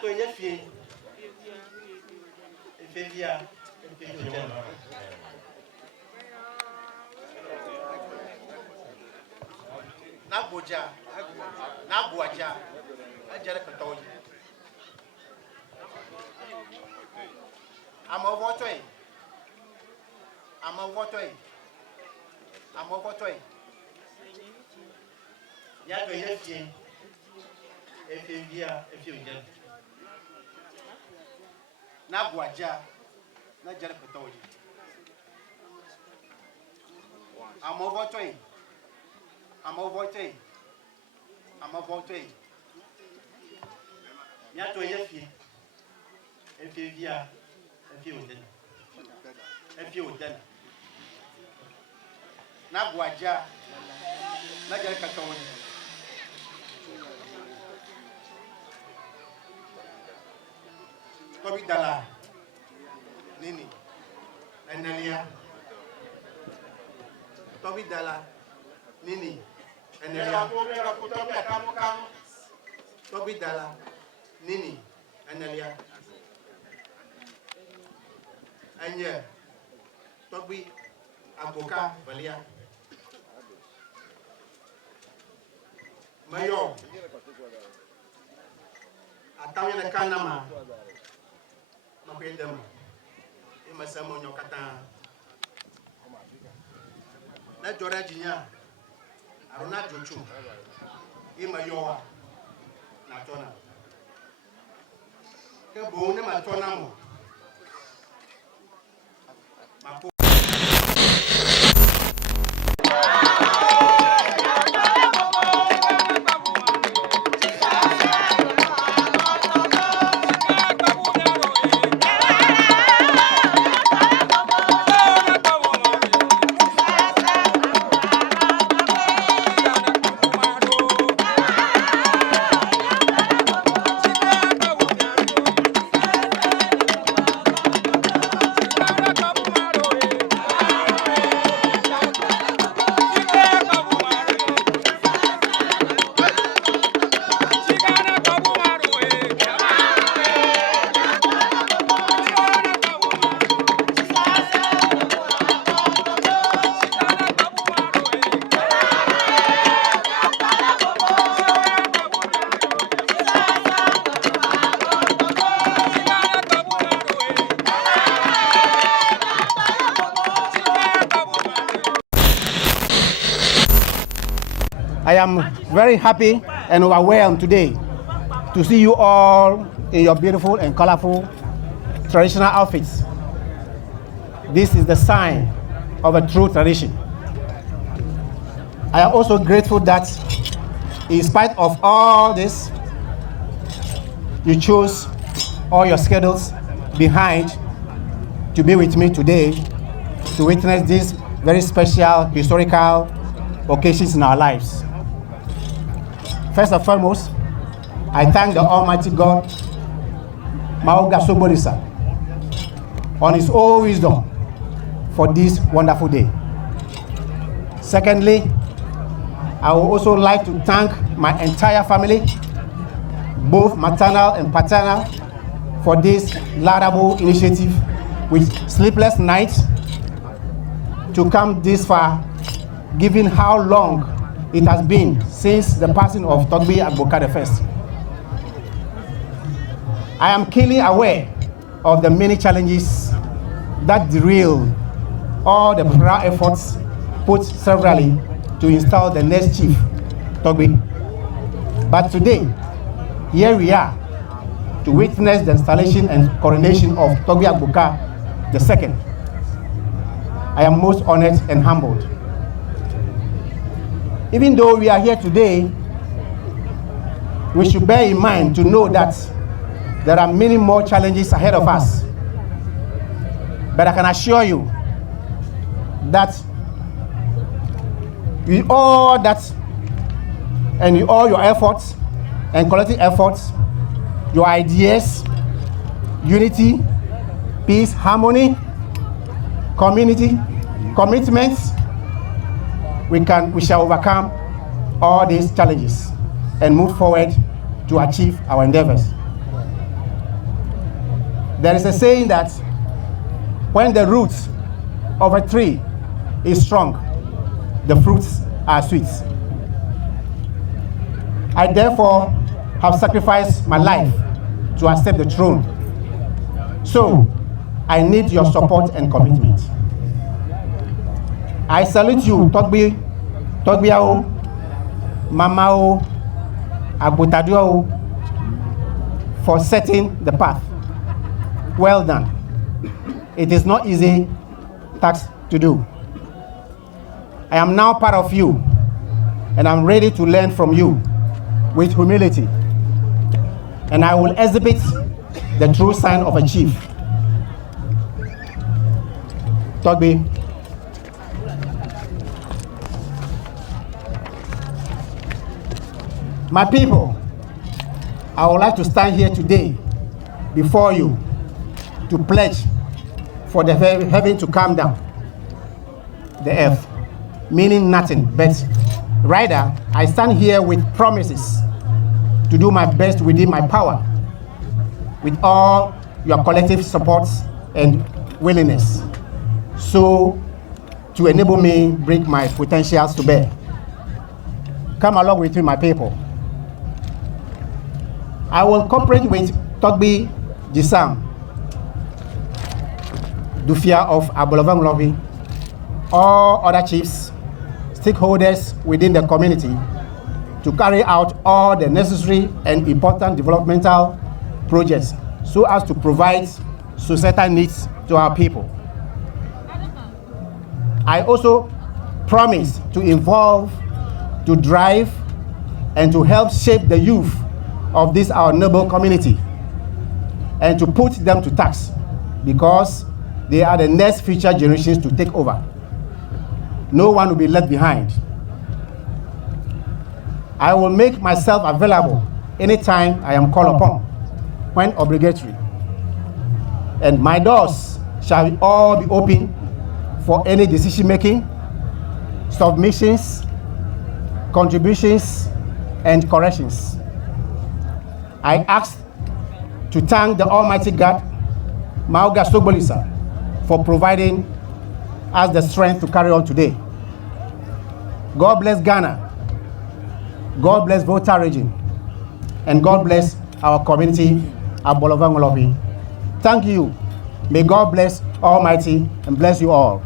Nyato Yefi, Efevia, Nabuja, Nabuaja, Ajarakatoy. I'm a water. I'm a water. I'm a water. Nyato Yefi, Efevia, Efevia. Nabuaja, Najarakatoy. I'm over to it. I'm over to it. I'm over to it. Nyato Yefi, Efevia, Efevia. Nabuaja, Najarakatoy. Tobi Dala, Nini, Enelia. Tobi Dala, Nini, Enelia. Tobi Dala, Nini, Enelia. Anya, Tobi Agboka, Valia. Mayo, Atawina Kanama. Makwendam, Imasamo Nyokata. Na Jora Jinya, Aruna Jochu, Imayoa, Natona. Kabone Matonamo. I am very happy and overwhelmed today to see you all in your beautiful and colorful traditional outfits. This is the sign of a true tradition. I am also grateful that in spite of all this, you chose all your schedules behind to be with me today to witness these very special historical occasions in our lives. First and foremost, I thank the Almighty God, Maoga Soborisa, on his own wisdom for this wonderful day. Secondly, I would also like to thank my entire family, both maternal and paternal, for this laudable initiative with sleepless nights to come this far, given how long it has been since the passing of Torgbui Agboka I. I am keenly aware of the many challenges that derail all the proud efforts put severally to install the next chief, Torgbui. But today, here we are to witness the installation and coronation of Torgbui Agboka II. I am most honored and humbled. Even though we are here today, we should bear in mind to know that there are many more challenges ahead of us. But I can assure you that with all that and with all your efforts and collective efforts, your ideas, unity, peace, harmony, community, commitments, we shall overcome all these challenges and move forward to achieve our endeavors. There is a saying that when the roots of a tree is strong, the fruits are sweet. I therefore have sacrificed my life to accept the throne. So I need your support and commitment. I salute you, Torgbui, Torgbuiao, Mamao, Agboka, for setting the path. Well done. It is not easy task to do. I am now part of you, and I'm ready to learn from you with humility. And I will exhibit the true sign of a chief. Torgbui. My people, I would like to stand here today before you to pledge for the heaven to come down, the earth, meaning nothing, but rather I stand here with promises to do my best within my power, with all your collective support and willingness, so to enable me bring my potentials to bear. Come along with me, my people. I will cooperate with Torgbui Jisam, Dufia of Bolove, all other chiefs, stakeholders within the community, to carry out all the necessary and important developmental projects so as to provide societal needs to our people. I also promise to involve, to drive, and to help shape the youth of this our noble community, and to put them to task, because they are the next future generations to take over. No one will be left behind. I will make myself available anytime I am called upon, when obligatory. And my doors shall all be open for any decision making, submissions, contributions, and corrections. I ask to thank the Almighty God, Mauga Sogbolisa, for providing us the strength to carry on today. God bless Ghana. God bless Volta region. And God bless our community at Bolove. Thank you. May God bless Almighty and bless you all.